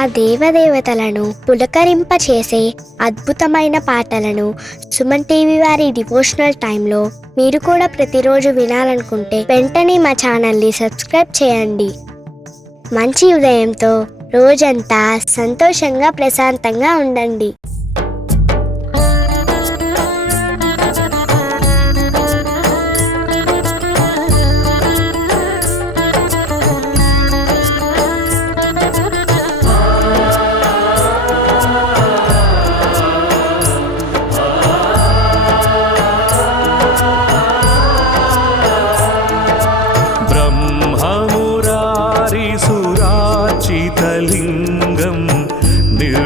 ఆ దేవదేవతలను పులకరింపచేసే అద్భుతమైన పాటలను సుమన్ టీవీ వారి డివోషనల్ టైంలో మీరు కూడా ప్రతిరోజు వినాలనుకుంటే వెంటనే మా ఛానల్ని సబ్స్క్రైబ్ చేయండి. మంచి ఉదయంతో రోజంతా సంతోషంగా ప్రశాంతంగా ఉండండి.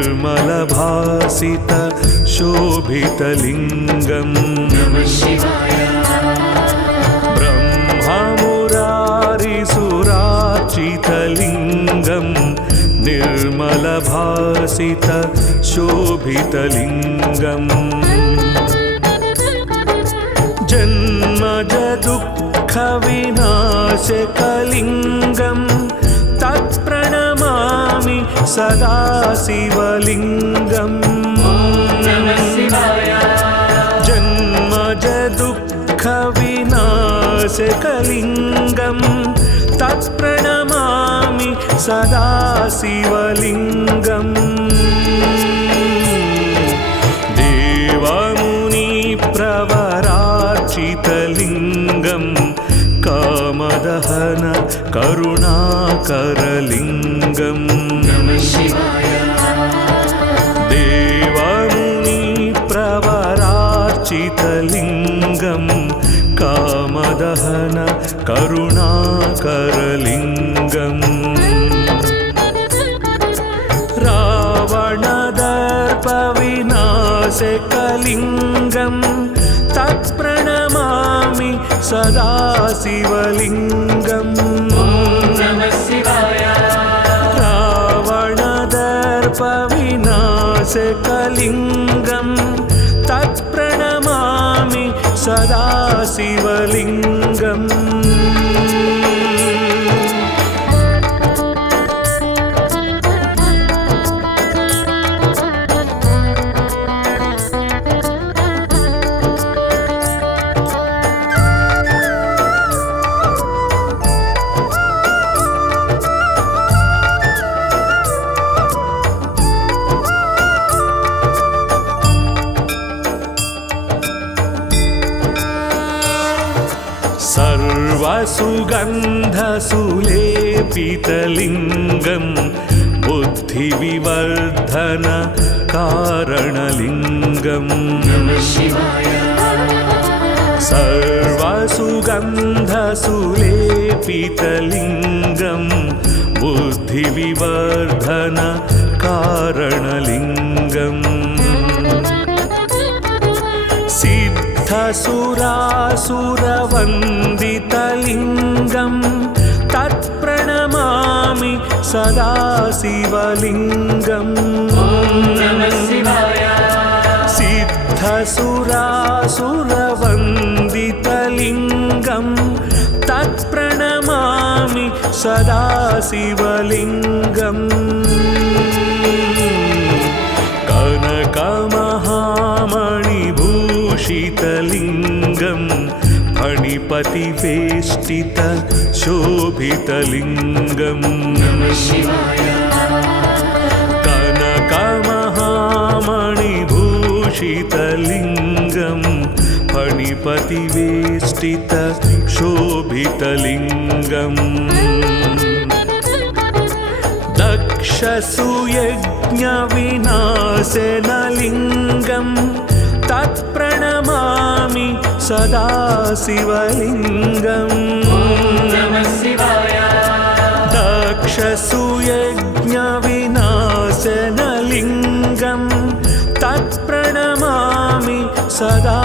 निर्मलभासित शोभितलिङ्गं ब्रह्ममुरारिसुरार्चितलिङ्गं निर्मलभासित शोभितलिङ्गं जन्मजदुःखविनाशकलिङ्गं तत्प्रणमामि सदा शिवलिङ्गं जन्मजदुःखविनाशकलिङ्गं तत्प्रणमामि सदा शिवलिङ्गं देवमुनिप्रवरार्चितलिङ्गं कामदहन करुणाकरलिङ्गं देवमुनिप्रवरार्चितलिङ्गं कामदहन करुणाकरलिङ्गं रावणदर्पविनाशकलिङ्गं तत्प्रणमामि सदा शिवलिङ्गं रावणदर्पविनाशकलिङ्गं तत्प्रणमामि सदा शिवलिङ्गं सर्वसुगन्धसुलेपितलिङ्गं बुद्धिविवर्धन कारणलिङ्गं सर्वसुगन्धसुलेपितलिङ्गं बुद्धिविवर्धन कारणलिङ्गं सिद्धसुरासुरवन्दितलिङ्गं तत्प्रणमामि सदा शिवलिङ्गं सिद्धसुरासुरवन्दितलिङ्गं तत्प्रणमामि सदा शिवलिङ्गं कनकमहामणिभूषितलिङ्गं फणिपतिवेष्टित शोभितलिङ्गं कनकमहामणिभूषितलिङ्गं फणिपतिवेष्टित शोभितलिङ्गं दक्षसुयज्ञविनाशनलिङ्गं तत्प्रणमामि सदा शिवलिङ्गं दक्षसुयज्ञविनाशनलिङ्गं तत्प्रणमामि सदा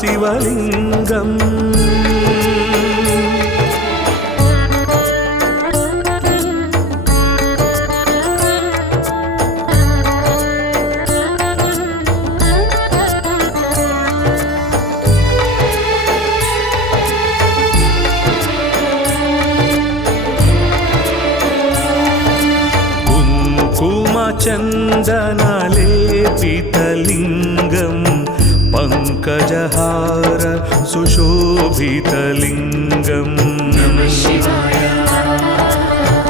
शिवलिङ्गं कुङ्कुमचन्दनलेपितलिङ्गं पङ्कजहार सुशोभितलिङ्गम्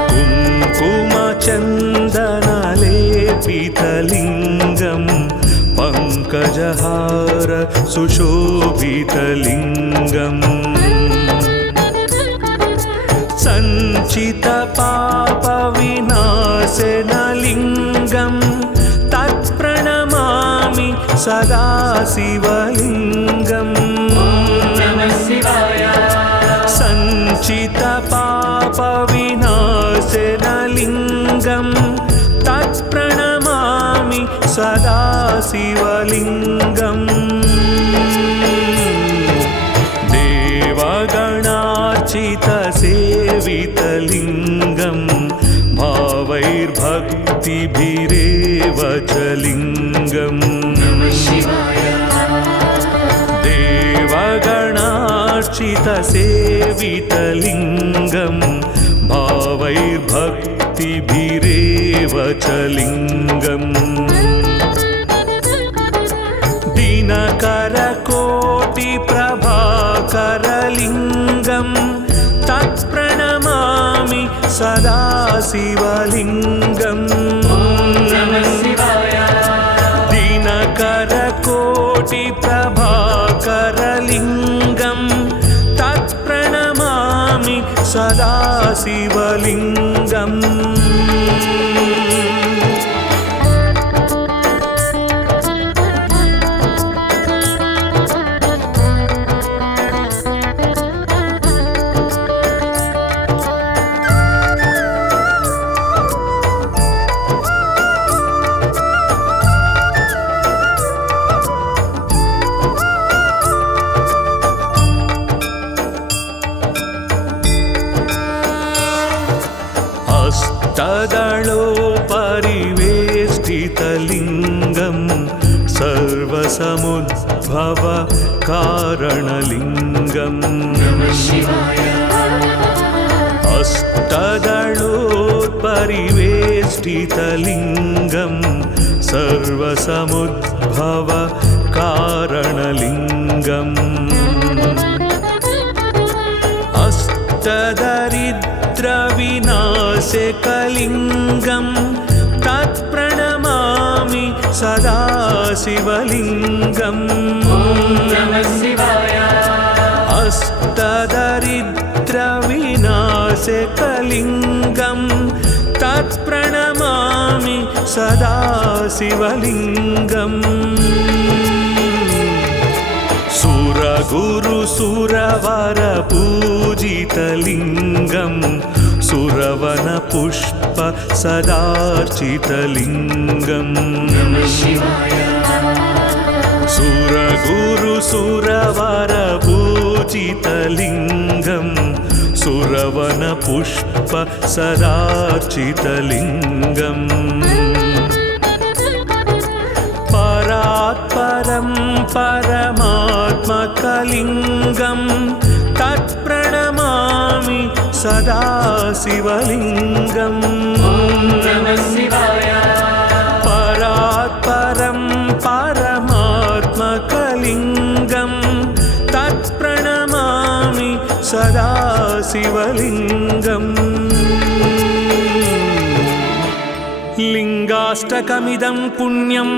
कुङ्कुमचन्दनलेपितलिङ्गं पङ्कजहार सुशोभितलिङ्गम् सञ्चितपापविनाशनलिङ्गं तत्प्रणमामि सदा शिवलिङ्गम् सञ्चितपापविनाशनलिङ्गं तत्प्रणमामि सदा शिवलिङ्गम् देवगणार्चितसेवितलिङ्गं भावैर्भक्तिभिरेव च लिङ्गम् देवगणार्चितसेवितलिङ्गं भावैर्भक्तिभिरेव च लिङ्गम् दिनकरकोटिप्रभाकरलिङ्गं तत्प्रणमामि सदा शिवलिङ्गम् दिनकरकोटिप्रभाकरलिङ्गं तत्प्रणमामि सदा शिवलिङ्गम् हस्तदलोपरिवेष्टितलिङ्गं सर्वसमुद्भव कारणलिङ्गम् हस्तदलोपरिवेष्टितलिङ्गं सर्वसमुद्भव कारणलिङ्गम् अष्टदरिद्रविनाशकलिङ्गं तत्प्रणमामि सदा शिवलिङ्गम् अष्टदरिद्रविनाशकलिङ्गं तत्प्रणमामि सदा शिवलिङ्गम् सुरगुरुसुरवरपूजितलिङ्गं सुरवनपुष्प सदार्चितलिङ्गम् सुरगुरुसुरवरपूजितलिङ्गं सुरवनपुष्प सदार्चितलिङ्गम् परात्परं परमात्मकलिङ्गं तत्प्रणमामि सदा शिवलिङ्गम् परात्परं परमात्मकलिङ्गं तत्प्रणमामि सदा शिवलिङ्गम् लिङ्गाष्टकमिदं पुण्यं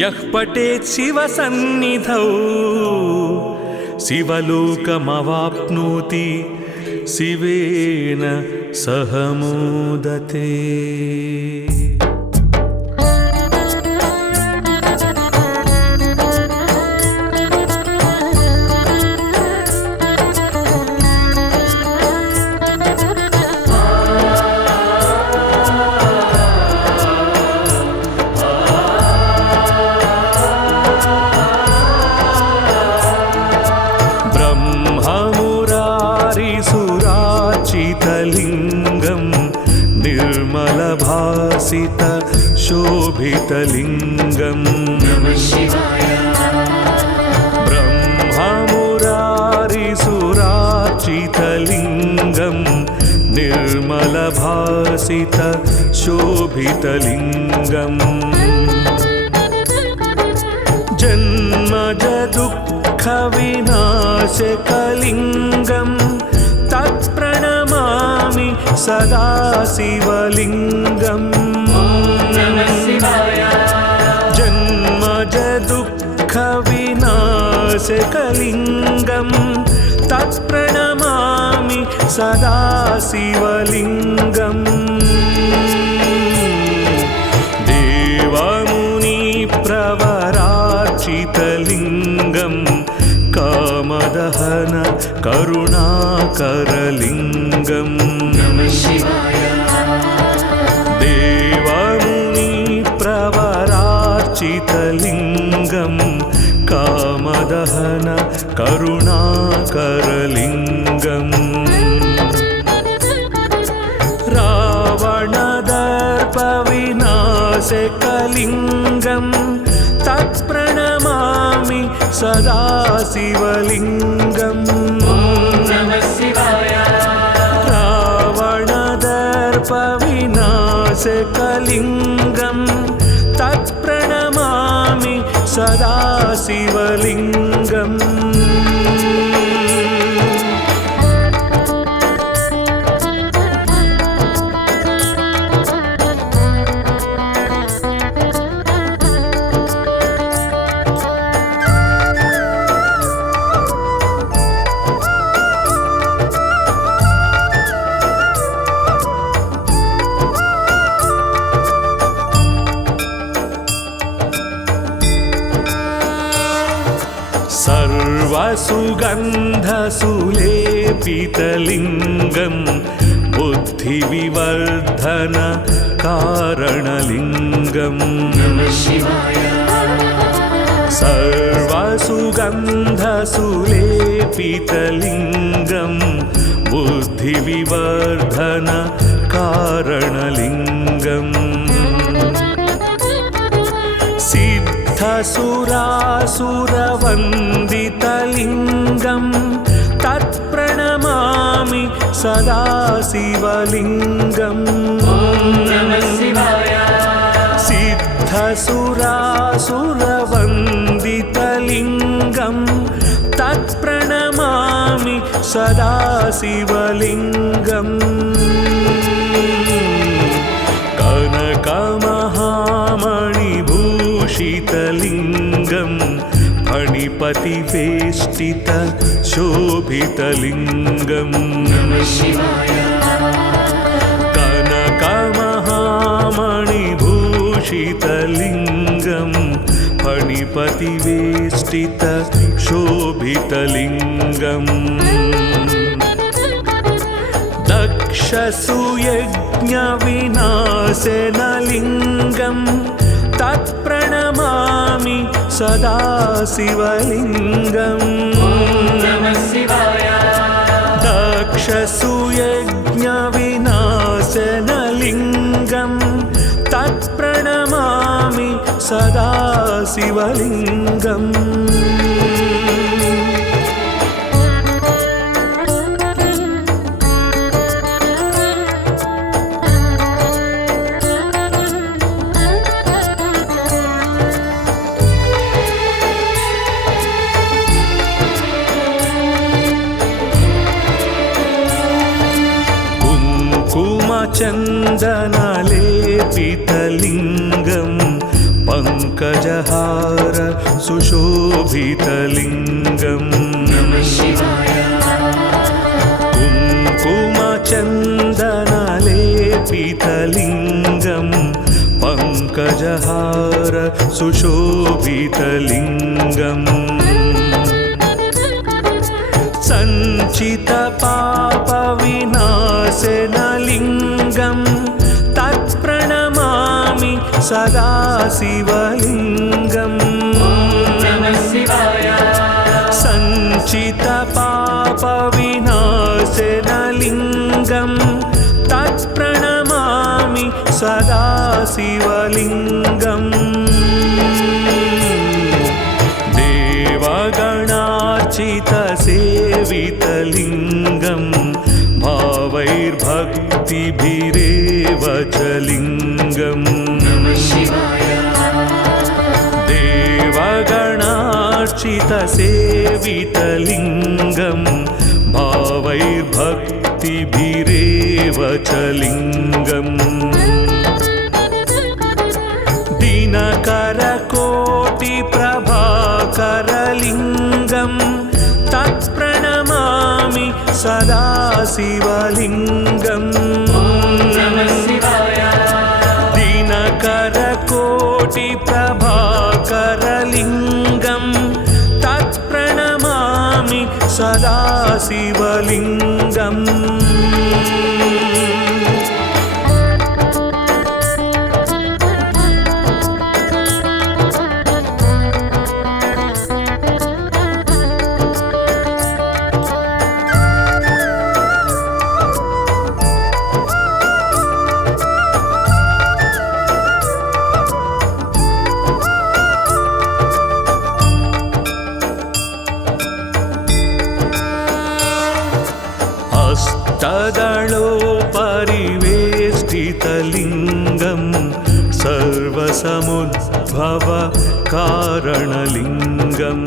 यः पठेत् शिवसन्निधौ शिवलोकमवाप्नोति शिवेन सह मोदते। लिङ्गं निर्मलभासित शोभितलिङ्गं ब्रह्ममुरारिसुरार्चितलिङ्गं निर्मल भासित शोभितलिङ्गम् जन्मज दुःखविनाशकलिङ्गं तत्प्रणमामि सदा शिवलिङ्गम् जन्मज दुःखविनाशकलिङ्गं तत्प्रणमामि सदा शिवलिङ्गम् देवमुनिप्रवरार्चितलिङ्गं कामदहन करुणाकरलिङ्गम् देवमुनिप्रवरार्चितलिङ्गं कामदहन करुणाकरलिङ्गम् रावणदर्पविनाशकलिङ्गं तत्प्रणमामि सदा शिवलिङ्गम् रावणदर्पविनाशकलिङ्गं तत्प्रणमामि सदा शिवलिङ्गम् सर्वसुगन्धसुलेपितलिङ्गं बुद्धिविवर्धन कारणलिङ्गम् सर्वसुगन्धसुलेपितलिङ्गं बुद्धिविवर्धन कारणलिङ्गम् सिद्धसुरासुरवन्दितलिङ्गं तत्प्रणमामि सदा शिवलिङ्गम् सिद्धसुरासुरवन्दितलिङ्गं तत्प्रणमामि सदा शिवलिङ्गम् कनकमहामणिभूषितलिङ्गं फणिपतिवेष्टित शोभितलिङ्गम् कनकमहामणिभूषितलिङ्गं फणिपतिवेष्टित शोभितलिङ्गम् दक्षसुयज्ञविनाशनलिङ्गं तत्प्रणमामि सदा शिवलिङ्गम् दक्षसुयज्ञविनाशनलिङ्गं तत्प्रणमामि सदा शिवलिङ्गम् चन्दनलेपितलिङ्गं पङ्कजहार सुशोभितलिङ्गम् कुङ्कुमचन्दनलेपितलिङ्गं पङ्कजहार सुशोभितलिङ्गम् सञ्चितपापविनाशनलिङ्गं तत्प्रणमामि सदा शिवलिङ्गम् सञ्चितपापविनाशनलिङ्गं तत्प्रणमामि सदा शिवलिङ्गम् देवगणार्चितसेवितलिङ्गं भावैर्भक्तिभिः च लिङ्गम् देवगणार्चितसेवितलिङ्गं भावैर्भक्तिभिरेव च लिङ्गम् दिनकरकोटिप्रभाकरलिङ्गं तत्प्रणमामि सदा शिवलिङ्गम् दिनकरकोटिप्रभाकरलिङ्गं तत्प्रणमामि सदा शिवलिङ्गम् हस्तदलोपरिवेष्टितलिङ्गं सर्वसमुद्भव कारणलिङ्गम्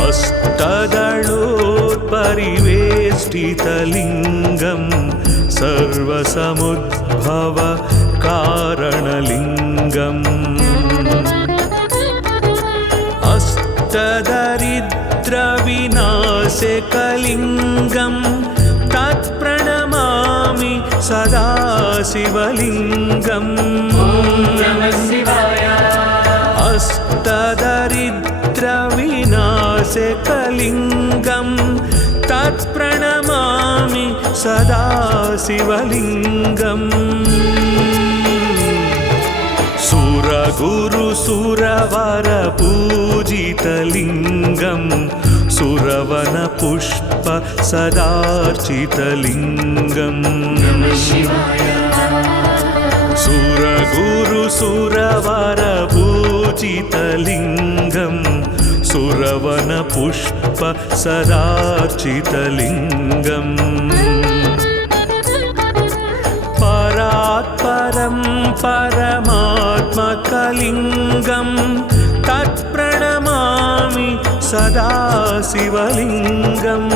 हस्तदलोपरिवेष्टितलिङ्गं सर्वसमुद्भव कारणलिङ्गम् अष्टदरिद्रविनाशकलिङ्गं तत्प्रणमामि सदा शिवलिङ्गम् अष्टदरिद्रविनाशकलिङ्गं तत्प्रणमामि सदा शिवलिङ्गम् सुरगुरुसुरवरपूजितलिङ्गं सुरवनपुष्प सदार्चितलिङ्गम् सुरगुरुसुरवरपूजितलिङ्गं सुरवनपुष्प सदार्चितलिङ्गम् परात्परं परमात्मकलिङ्गं तत्प्रणमामि सदा शिवलिङ्गम्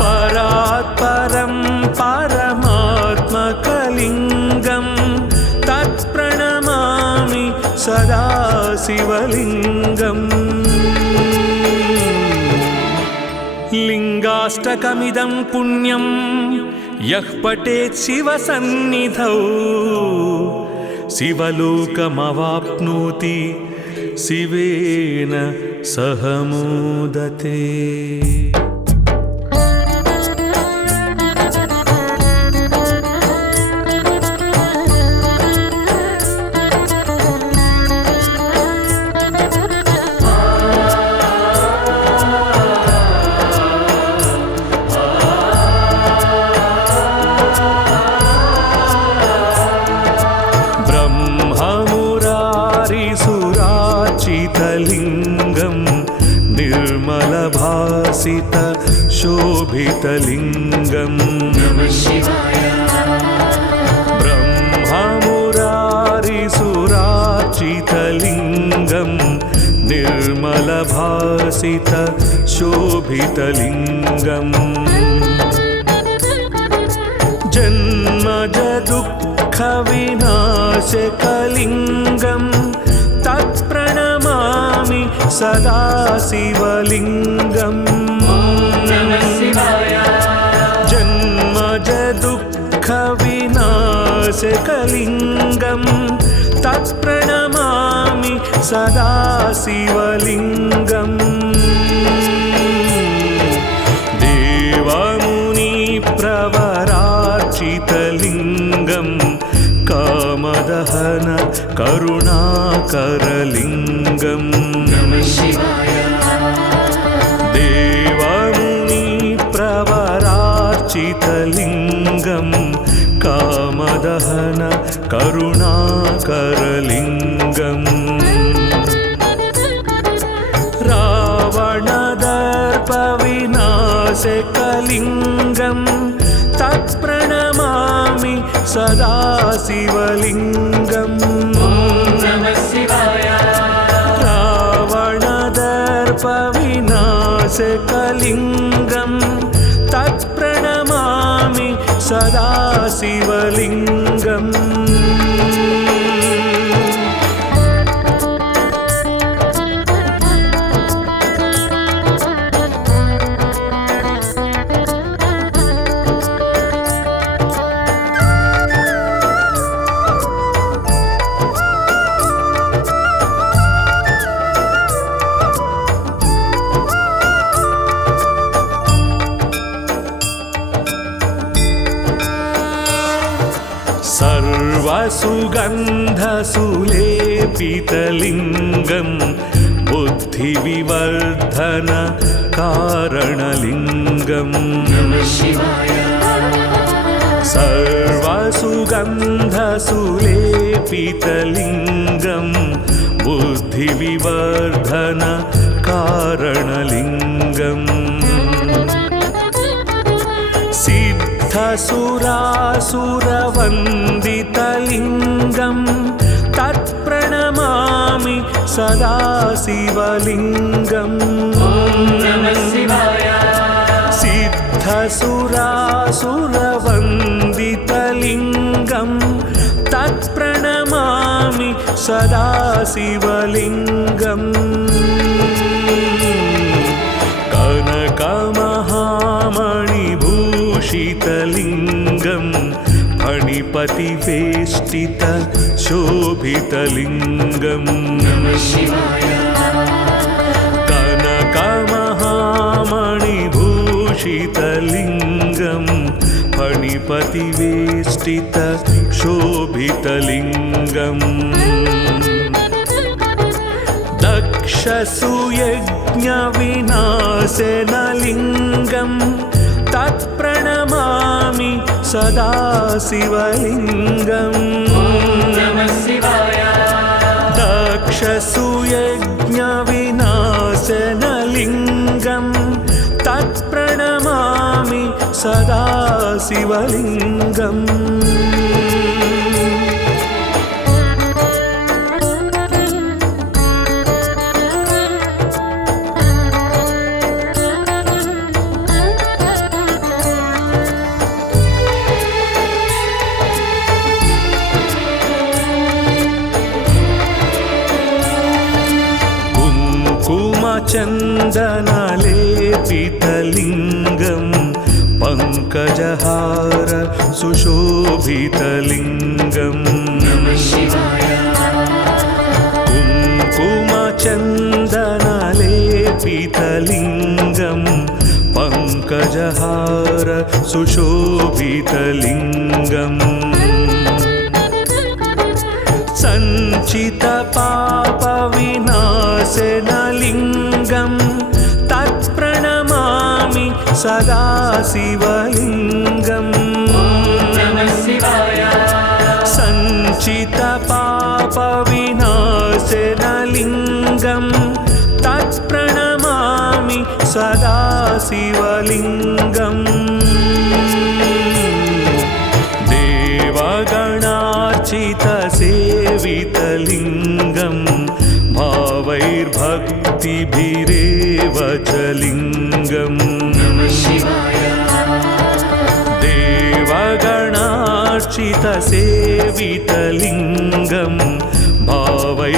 परात्परं परमात्मकलिङ्गं तत्प्रणमामि सदा शिवलिङ्गम् लिङ्गाष्टकमिदं पुण्यं यः पठेत् शिवसन्निधौ शिवलोकमवाप्नोति शिवेन सह मोदते। लिङ्गं निर्मलभासित शोभितलिङ्गं ब्रह्ममुरारिसुरार्चितलिङ्गं निर्मलभासित शोभितलिङ्गम् जन्मज दुःखविनाशकलिङ्गं तत्प्रणमामि सदा शिवलिङ्गम् जन्मज दुःखविनाशकलिङ्गं तत्प्रणमामि सदा शिवलिङ्गम् देवमुनिप्रवरार्चितलिङ्गं कामदहन करुणाकरलिङ्गम् देवमुनिप्रवरार्चितलिङ्गं कामदहन करुणाकरलिङ्गम् रावणदर्पविनाशकलिङ्गं सदाशिवलिङ्गम् रावणदर्पविनाशकलिङ्गं तत्प्रणमामि सदाशिवलिङ्गम् सर्वसुगन्धसुलेपितलिङ्गं बुद्धिविवर्धन कारणलिङ्गम् सर्वसुगन्धसुलेपितलिङ्गं बुद्धिविवर्धन कारणलिङ्गम् सिद्धसुरासुरवन्दितलिङ्गं तत्प्रणमामि सदाशिवलिङ्गम् सिद्धसुरासुरवन्दितलिङ्गं तत्प्रणमामि सदाशिवलिङ्गम् कनकमहामणिभूषितलिङ्गं फणिपतिवेष्टित शोभितलिङ्गम् कनकमहामणिभूषितलिङ्गं फणिपतिवेष्टित शोभितलिङ्गम् दक्षसुयज्ञविनाशनलिङ्गं तत्प्रणमामि सदाशिवलिङ्गम् दक्षसुयज्ञविनाशनलिङ्गं तत्प्रणमामि सदाशिवलिङ्गम् चन्दनलेपितलिङ्गं पङ्कजहार सुशोभितलिङ्गम् कुङ्कुमचन्दनलेपितलिङ्गं पङ्कजहार सुशोभितलिङ्गम् सञ्चितपापविनाशनलिङ्गं तत्प्रणमामि सदाशिवलिङ्गम् सञ्चितपापविनाशनलिङ्गं तत्प्रणमामि सदाशिवलिङ्गम् देवगणार्चितसेवितलिङ्गं भावैर्भक्तिभिरेव च लिङ्गम् देवगणार्चितसेवितलिङ्गं भावैर्भक्तिभिरेव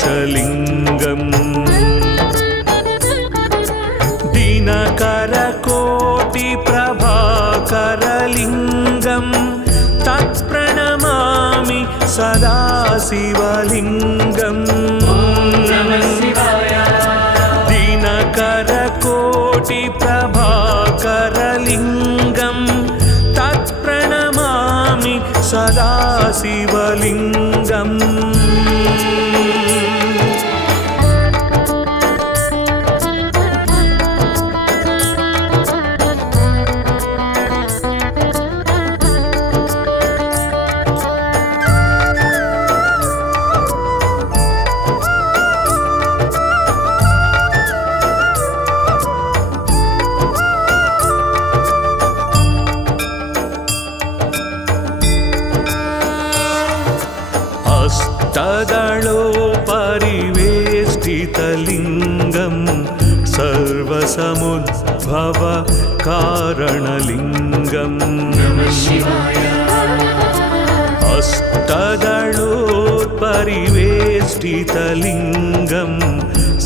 च लिङ्गम् दिनकरकोटिप्रभाकरलिङ्गं तत्प्रणमामि सदाशिवलिङ्गम् दिनकरकोटिप्रभाकरलिङ्गं तत्प्रणमामि सदाशिवलिङ्गम् अष्टदलोपरिवेष्टितलिङ्गं सर्वसमुद्भव कारणलिङ्गम् अष्टदलोपरिवेष्टितलिङ्गं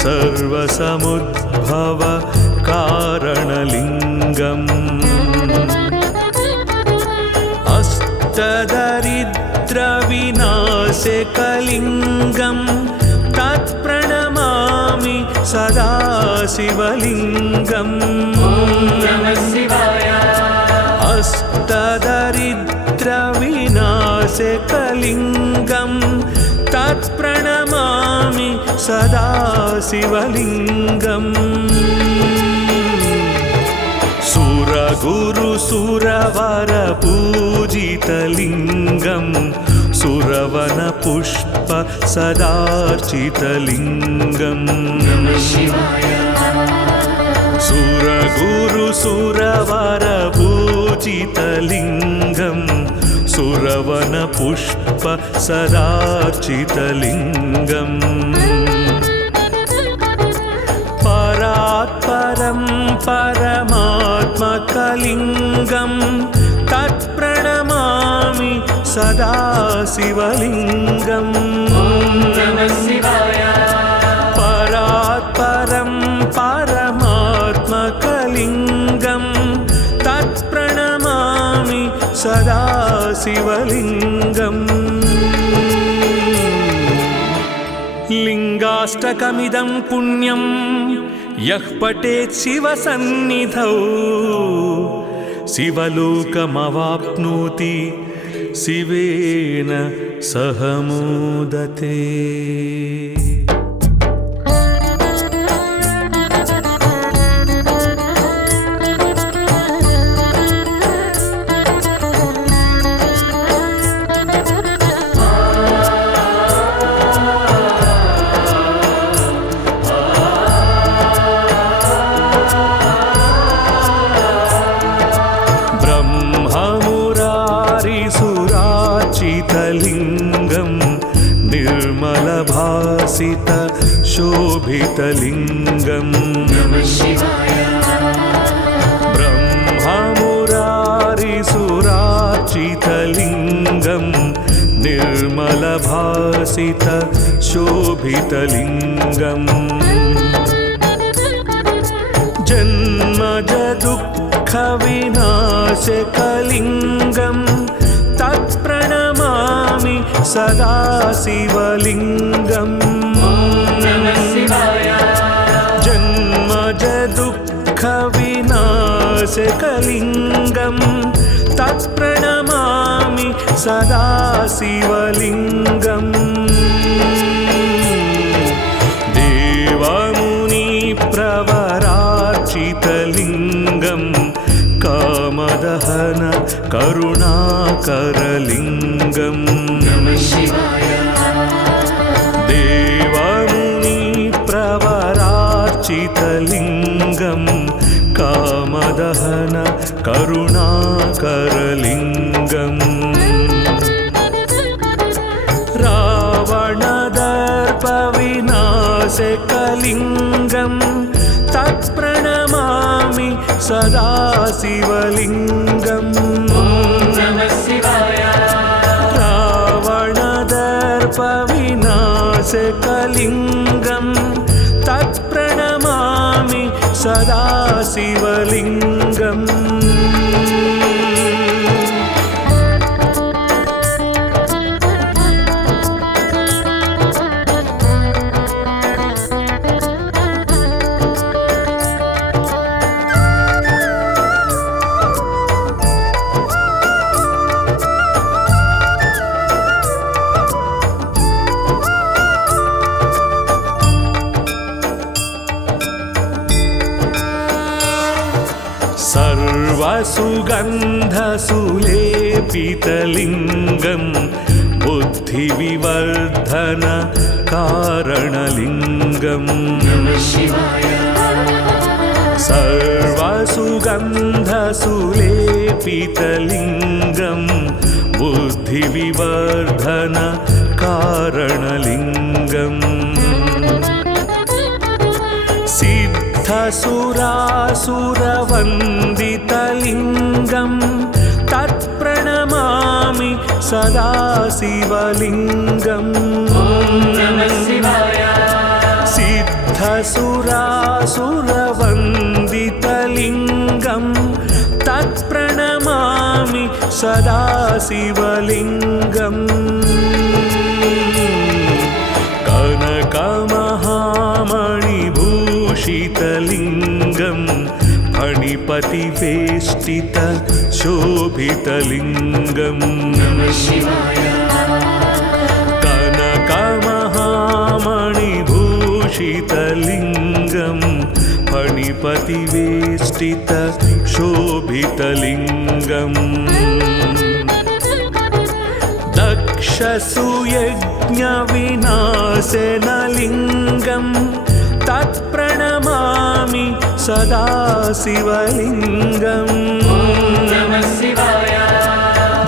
सर्वसमुद्भव कारणलिङ्गम् अष्टदरिद्रविनाशकलिङ्गं तत्प्रणमामि सदा शिवलिङ्गम् अष्टदरिद्रविनाशकलिङ्गं तत्प्रणमामि सदा शिवलिङ्गम् सुरगुरुसुरवरपूजितलिङ्गं सुरवनपुष्प सदार्चितलिङ्गम् सुरगुरुसुरवरपूजितलिङ्गं सुरवनपुष्प सदार्चितलिङ्गम् परात्परं परमात्मकलिङ्गं तत्प्रणमामि सदा शिवलिङ्गम् परात्परं परमात्मकलिङ्गं तत्प्रणमामि सदा शिवलिङ्गम् लिङ्गाष्टकमिदं पुण्यं यः पठेत् शिवसन्निधौ शिवलोकमवाप्नोति शिवेन सह मोदते। लिङ्गं निर्मलभासित शोभितलिङ्गं ब्रह्ममुरारिसुरार्चितलिङ्गं निर्मलभासित शोभितलिङ्गम् जन्मज दुःखविनाशकलिङ्गं तत्प्रणमामि सदा शिवलिङ्गम् जन्मज दुःखविनाशकलिङ्गं तत्प्रणमामि सदा शिवलिङ्गम् देवमुनिप्रवरार्चितलिङ्गं कामदहन करुणाकरलिङ्गम् देवमुनिप्रवरार्चितलिङ्गं कामदहन करुणाकरलिङ्गम् रावणदर्पविनाशकलिङ्गं तत्प्रणमामि सदा शिवलिङ्गम् रावणदर्पविनाशकलिङ्गं तत्प्रणमामि सदा शिवलिङ्गम् सर्वसुगन्धसुलेपितलिङ्गं बुद्धिविवर्धन कारणलिङ्गम् सर्वसुगन्धसुलेपितलिङ्गं बुद्धिविवर्धन कारणलिङ्गम् सिद्धसुरासुरवन्दितलिङ्गं तत्प्रणमामि सदा शिवलिङ्गम् सिद्धसुरासुरवन्दितलिङ्गं तत्प्रणमामि सदा शिवलिङ्गम् कनकमहामणिभूषितलिङ्गं फणिपतिवेष्टित शोभितलिङ्गम् कनकमहामणिभूषितलिङ्गं फणिपतिवेष्टित शोभितलिङ्गम् दक्षसुयज्ञविनाशनलिङ्गं तत्प्रणमामि सदा शिवलिङ्गम्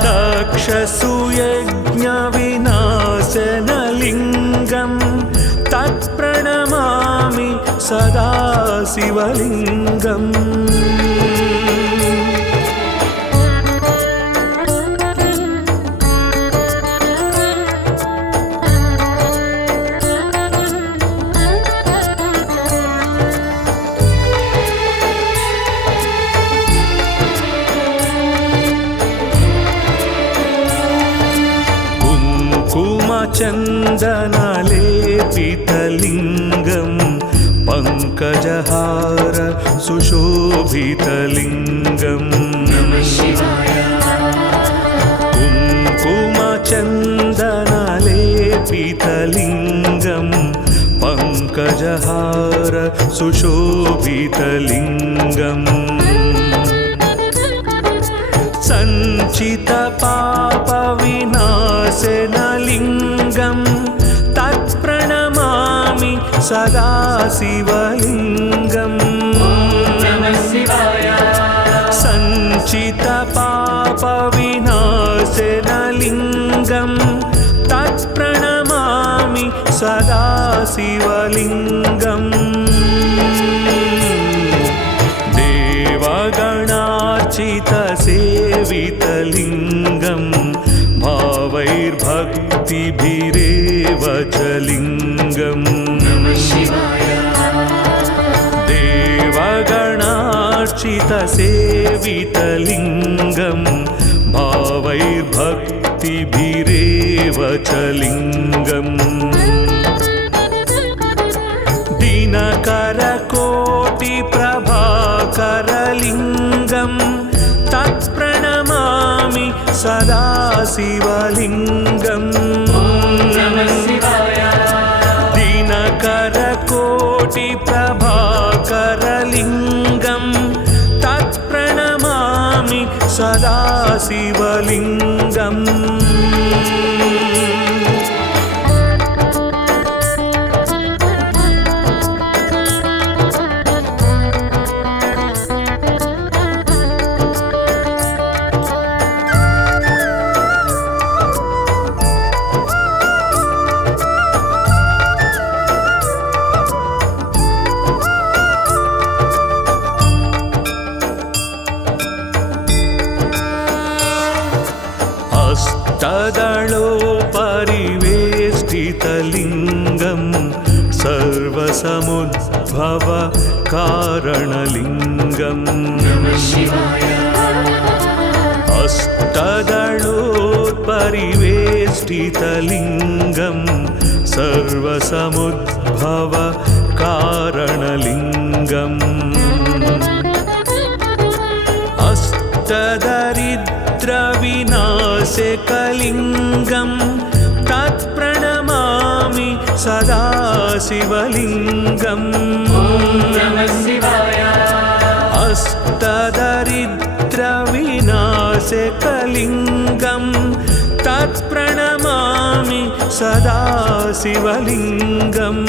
दक्षसुयज्ञविनाशनलिङ्गं तत्प्रणमामि सदा शिवलिङ्गम् चन्दनलेपितलिङ्गं पङ्कजहार सुशोभितलिङ्गम् कुङ्कुमचन्दनलेपितलिङ्गं पङ्कजहार सुशोभितलिङ्गम् सञ्चितपापविनाशनलिङ्गं तत्प्रणमामि सदा शिवलिङ्गम् सञ्चितपापविनाशनलिङ्गं तत्प्रणमामि सदा शिवलिङ्गम् देवगणार्चितसेवितलिङ्गं भावैर्भक्तिभिरेव च लिङ्गम् देवगणार्चितसेवितलिङ्गं भावैर्भक्तिभिरेव च लिङ्गम् दिनकरकोटिप्रभाकरलिङ्गं तत्प्रणमामि सदा शिवलिङ्गम् दिनकरकोटिप्रभाकरलिङ्गं तत्प्रणमामि सदा शिवलिङ्गम् तदलोपरिवेष्टितलिङ्गं सर्वसमुद्भव कारणलिङ्गम् अष्टदलोपरिवेष्टितलिङ्गं सर्वसमुद्भव कारणलिङ्गम् अष्टदरिद्रविनाशकलिङ्गं तत्प्रणमामि सदा शिवलिङ्गम् अष्टदरिद्रविनाशकलिङ्गं तत्प्रणमामि सदा शिवलिङ्गम्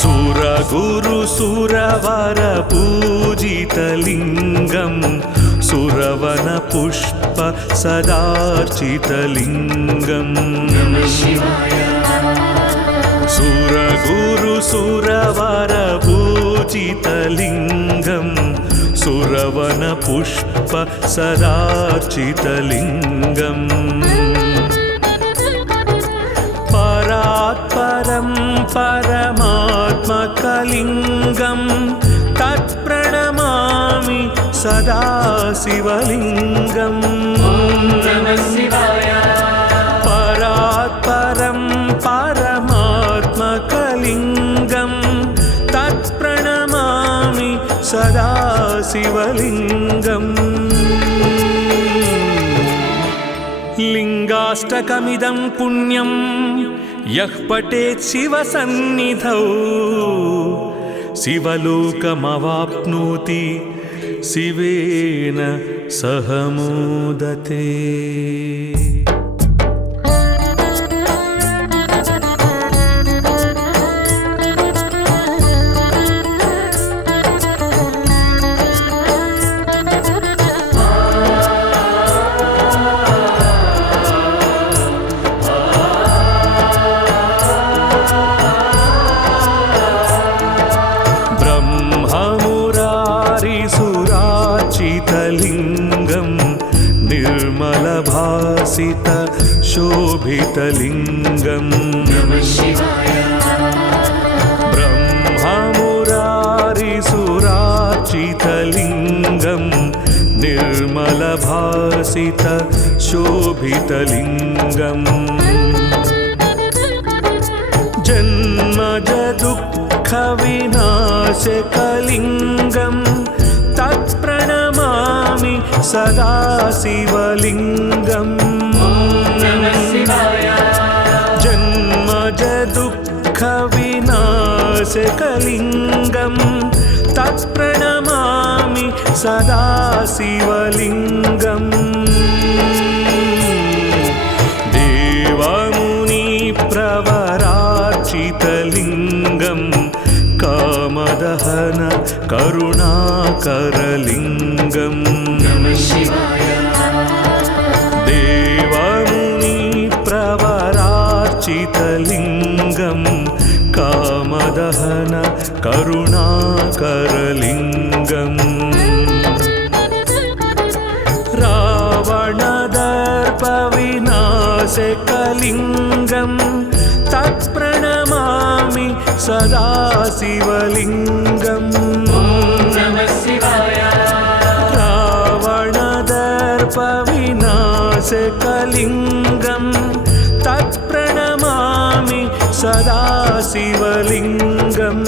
सुरगुरुसुरवरपूजितलिङ्गं सुरवनपुष्प सदार्चितलिङ्गम् सुरगुरु सुरवरपूजितलिङ्गम् सुरवनपुष्प सदार्चितलिङ्गम् परात्परं परमात्मकलिङ्गं तत्प्रणमामि सदा शिवलिङ्गम् परात्परं परमात्मकलिङ्गं तत्प्रणमामि सदा शिवलिङ्गम् लिङ्गाष्टकमिदं पुण्यं यः पठेत् शिवसन्निधौ शिवलोकमवाप्नोति शिवेन सह मोदते। लिङ्गं निर्मलभासित शोभितलिङ्गम् ब्रह्ममुरारिसुरार्चितलिङ्गं निर्मलभासित शोभितलिङ्गम् जन्मज दुःखविनाशकलिङ्गम् तत्प्रणमामि सदा शिवलिङ्गम् जन्मज दुःखविनाशकलिङ्गम् तत्प्रणमामि सदा शिवलिङ्गम् देवमुनिप्रवरार्चितलिङ्गम् कामदहन करुणाकरलिङ्गम् देवमुनिप्रवरार्चितलिङ्गं कामदहन करुणाकरलिङ्गम् रावणदर्पविनाशकलिङ्गं तत्प्रणमामि सदा शिवलिङ्गम् रावणदर्पविनाशकलिङ्गं तत्प्रणमामि सदा शिवलिङ्गम्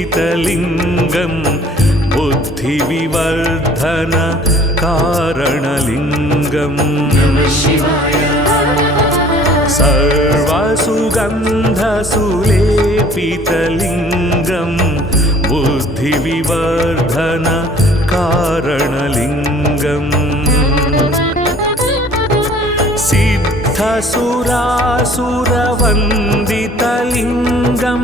सर्वसुगन्धसुलेपितलिङ्गं बुद्धिविवर्धन कारणलिङ्गम् सर्वसुगन्धसुलेपितलिङ्गं बुद्धिविवर्धन कारणलिङ्गम् सिद्धसुरासुरवन्दितलिङ्गं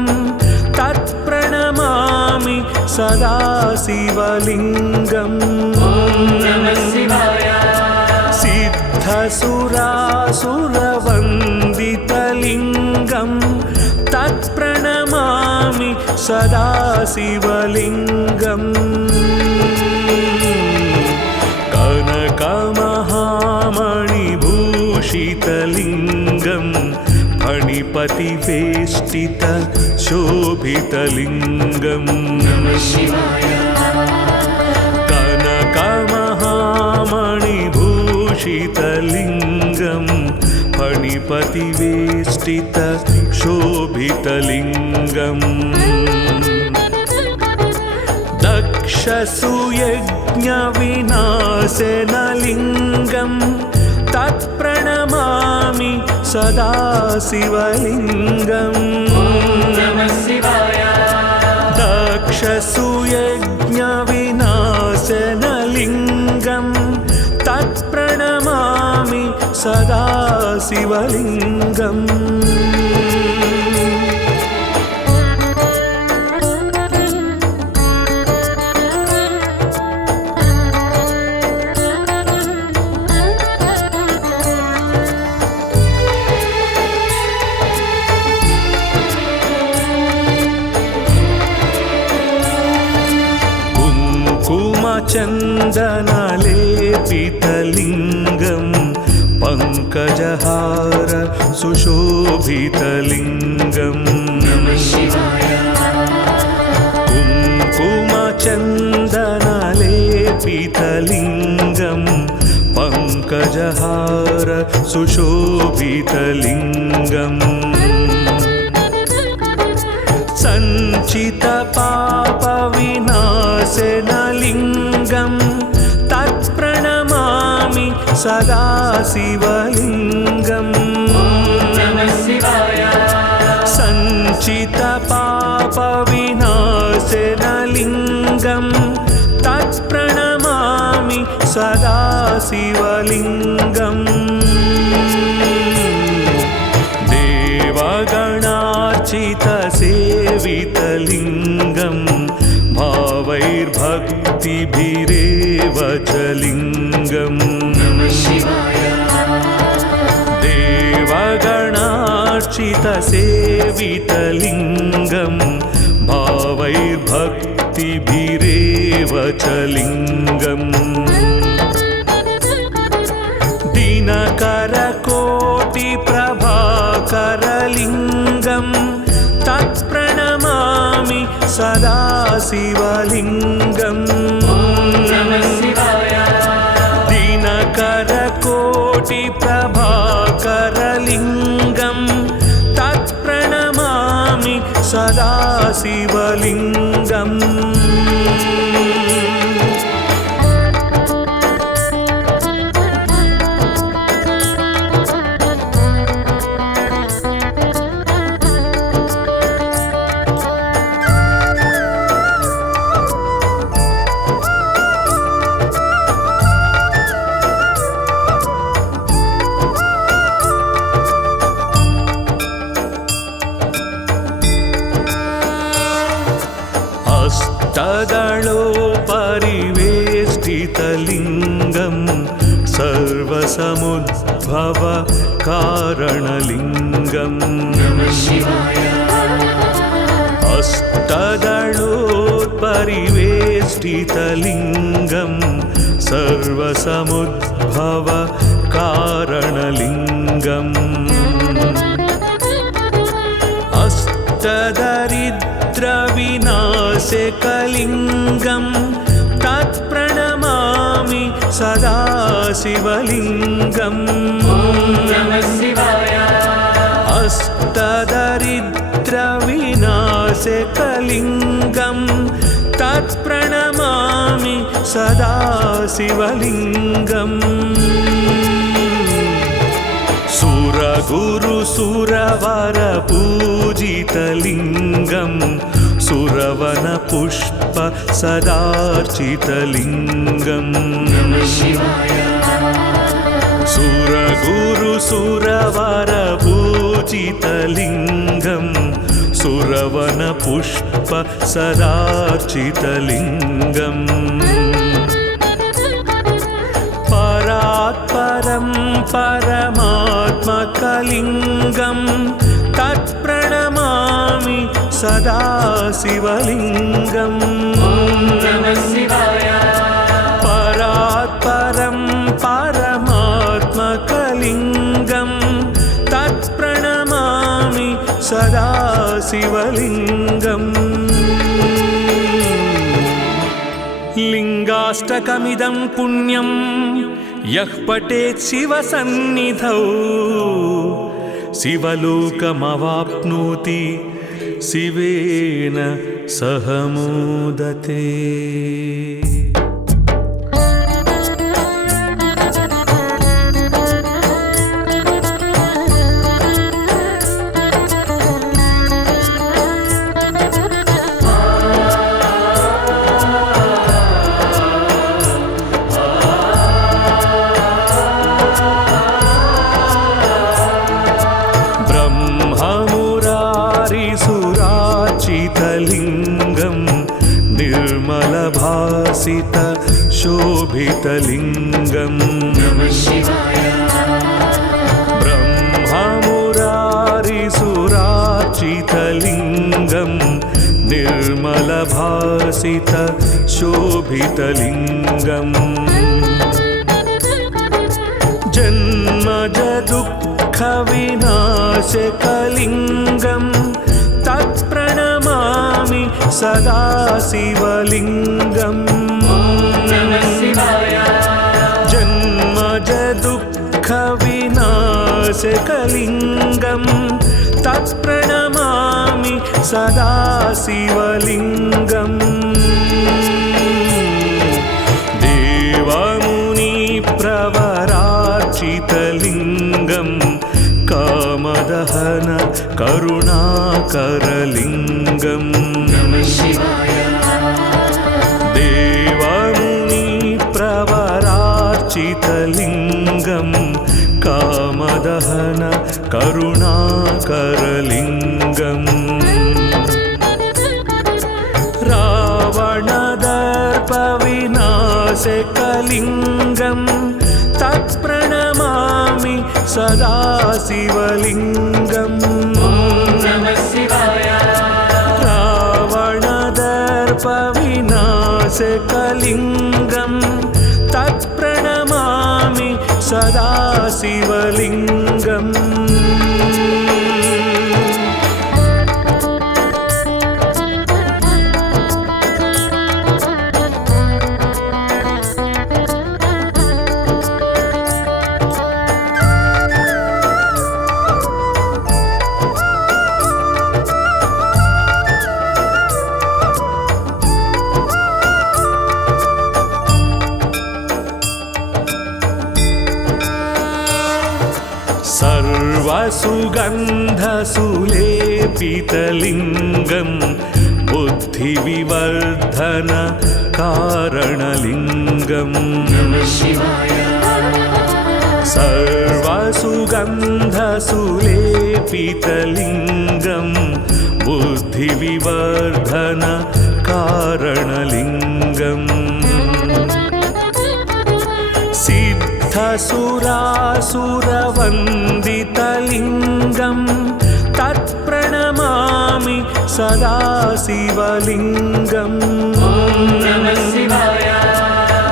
तत्प्रणमामि सदा शिवलिङ्गम् सिद्धसुरासुरवन्दितलिङ्गं तत्प्रणमामि सदा शिवलिङ्गम् कनकमहामणिभूषितलिङ्गं फणिपतिवेष्टित शोभितलिङ्गम् कनकमहामणिभूषितलिङ्गं फणिपतिवेष्टित शोभितलिङ्गम् दक्ष दक्षसूयज्ञविनाशनलिङ्गं तत्प्रणमामि सदा शिवलिङ्गम् दक्षसूयज्ञविनाशनलिङ्गं तत्प्रणमामि सदा शिवलिङ्गम् चन्दनलेपितलिङ्गं पङ्कजहार सुशोभितलिङ्गम् कुङ्कुमचन्दनलेपितलिङ्गं पङ्कजहार सुशोभितलिङ्गम् सञ्चितपापविनाशनलिङ्गं तत्प्रणमामि सदा शिवलिङ्गम् सञ्चितपापविनाशनलिङ्गं तत्प्रणमामि सदा शिवलिङ्गम् देवगणार्चितसेवितलिङ्गं भावैर्भक्तिभिरेव च लिङ्गम् देवगणार्चितसेवितलिङ्गं भावैर्भक्तिभिरेव च लिङ्गम् दिनकरकोटिप्रभाकरलिङ्गं तत्प्रणमामि सदा शिवलिङ्गम् दिनकरकोटिप्रभाकरलिङ्गं तत्प्रणमामि सदा शिवलिङ्गम् अष्टदलोपरिवेष्टितलिङ्गं सर्वसमुद्भव कारणलिङ्गम् अष्टदलोपरिवेष्टितलिङ्गं सर्वसमुद्भव कारणलिङ्गम् अष्टदरिद्रविनाशकलिङ्गं तत्प्रणमामि सदा शिवलिङ्गम् अष्टदरिद्रविनाशकलिङ्गं तत्प्रणमामि सदा शिवलिङ्गम् सुरगुरुसुरवरपूजितलिङ्गं सुरवनपुष्प सदार्चितलिङ्गम् सुरगुरुसुरवरपूजितलिङ्गं सुरवनपुष्प सदार्चितलिङ्गम् परात्परं परमात्मकलिङ्गं तत्प्रणमामि सदा शिवलिङ्गम् परात्परं परमात्मकलिङ्गं तत्प्रणमामि सदा शिवलिङ्गम् लिङ्गाष्टकमिदं पुण्यं यः पठेत् शिवसन्निधौ शिवलोकमवाप्नोति शिवेन सह मोदते। लिंगं निर्मलभासित शोभितलिंगं नमः शिवाय। ब्रह्ममुरारिसुरार्चितलिंगं निर्मलभासित शोभितलिंगं जन्मज दुःख विनाशकलिंगं तत्प्रणमामि सदा शिवलिंगं नमः शिवाय। जन्मज दुःख विनाशकलिंगं तत्प्रणमामि सदा शिवलिंगं देवमुनि प्रवरार्चितलिंगं कामदहन करुणाकरलिंगं नमः शिवाय। देवमुनि प्रवरार्चितलिंगं कामदहन करुणाकरलिंगं रावणदर्पविनाशकलिंगं तत्प्रणमामि सदा शिवलिंगं नमः शिवाय। रावणदर्पविनाशकलिंगं तत्प्रणमामि सदा शिवलिंगं सर्वसुगन्धसुलेपितलिंगं बुद्धिविवर्धन कारणलिंगं नमः शिवाय। सर्वसुगन्धसुलेपितलिंगं बुद्धिविवर्धन कारणलिंगं सिद्धसुरासुरवन्दितलिंगं तत्प्रणमामि सदा शिवलिंगं नमः शिवाय।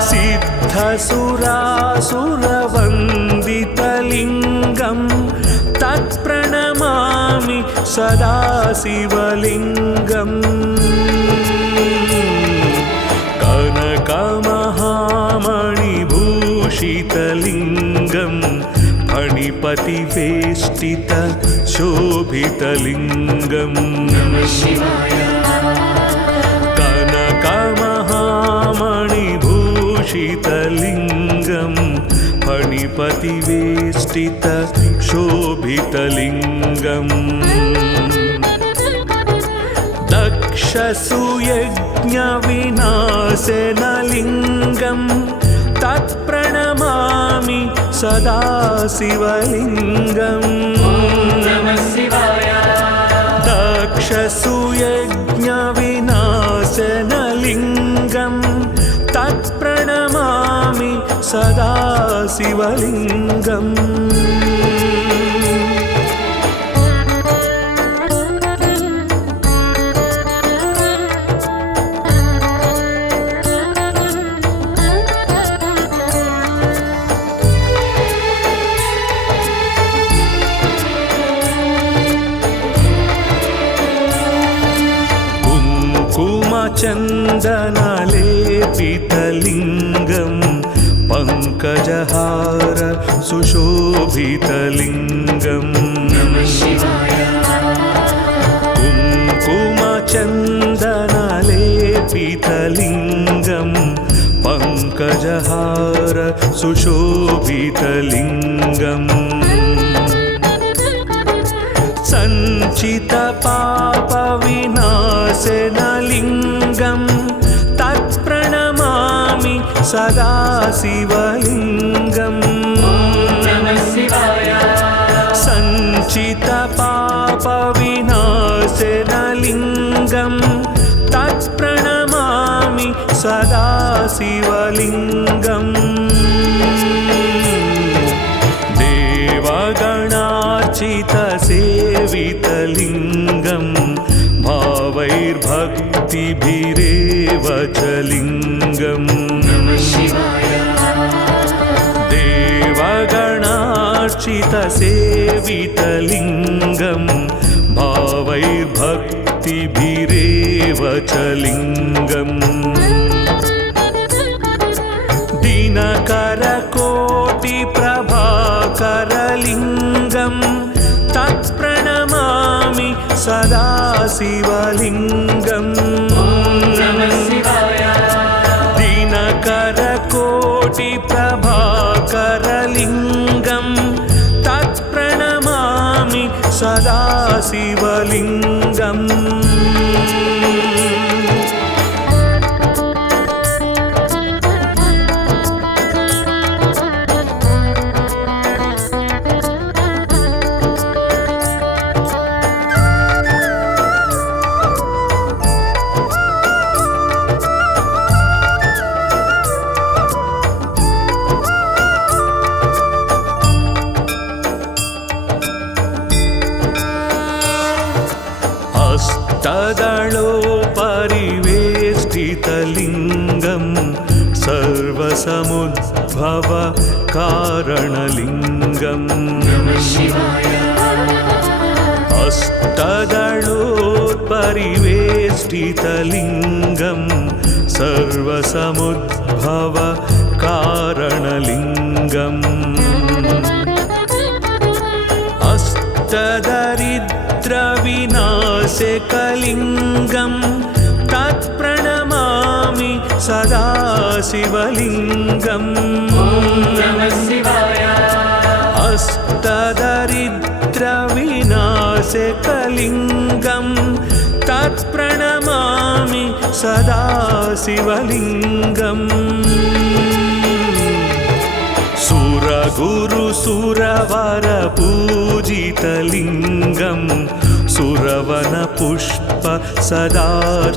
सिद्धसुरासुरवन्दितलिंगं तत्प्रणमामि सदा शिवलिंगं कनकमहामणिभूषितलिंगं फणिपतिवेष्टित शोभितलिंगं नमः शिवाय। कनकमहामणिभूषितलिंगं फणिपतिवेष्टित शोभितलिंगं दक्षसुयज्ञविनाशनलिंगं तत्प्रणमामि सदा शिवलिंगं नमः शिवाय। दक्षसुयज्ञविनाशनलिंगं तत्प्रणमामि सदा शिवलिंगं चन्दनलेपितलिंगं पङ्कजहार सुशोभितलिंगं नमः शिवाय। चन्दनलेपितलिङ्गं पङ्कजहार सुशोभितलिङ्गम् सञ्चितपापविनाशनलिङ्गं तत्प्रणमामि सदा शिवलिङ्गम् सञ्चितपापविनाशनलिङ्गं तत्प्रणमामि सदा शिवलिङ्गम् देवगणार्चितसेवितलिङ्गं भावैर्भक्तिभिरेव च लिङ्गम् देवगणार्चितसेवितलिङ्गं भावैर्भक्तिभिरेव च लिङ्गम् दिनकरकोटिप्रभाकरलिङ्गं तत्प्रणमामि सदा शिवलिङ्गम् दिनकरकोटिप्रभाकरलिङ्गं तत्प्रणमामि सदा शिवलिङ्गम् हस्तदलोपरिवेष्टितलिङ्गं सर्वसमुद्भव कारणलिङ्गम् हस्तदलोपरिवेष्टितलिङ्गं सर्वसमुद्भव कारणलिङ्गम् अष्टदरिद्रविनाशकलिङ्गं तत्प्रणमामि सदा शिवलिङ्गम् अष्टदरिद्रविनाशकलिङ्गं तत्प्रणमामि सदा शिवलिङ्गम् सुरगुरुसुरवरपूजितलिङ्गं सुरवनपुष्प सदार्चितलिङ्गम्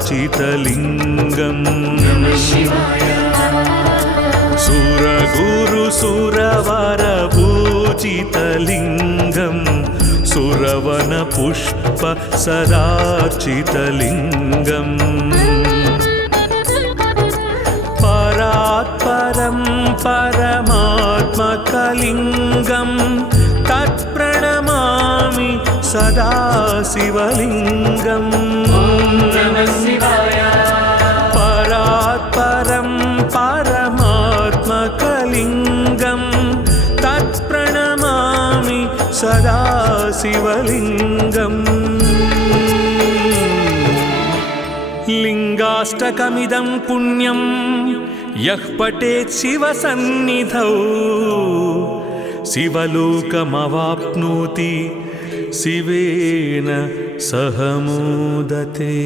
सुरगुरुसुरवरपूजितलिङ्गं सुरवनपुष्प सदार्चितलिङ्गम् परात्परं परमात्मकलिङ्गं तत्प्रणमामि सदा शिवलिङ्गम् परात्परं परमात्मकलिङ्गं तत्प्रणमामि सदा शिवलिङ्गम् लिङ्गाष्टकमिदं पुण्यं यः पठेत् शिवसन्निधौ शिवलोकमवाप्नोति शिवेन सह मोदते।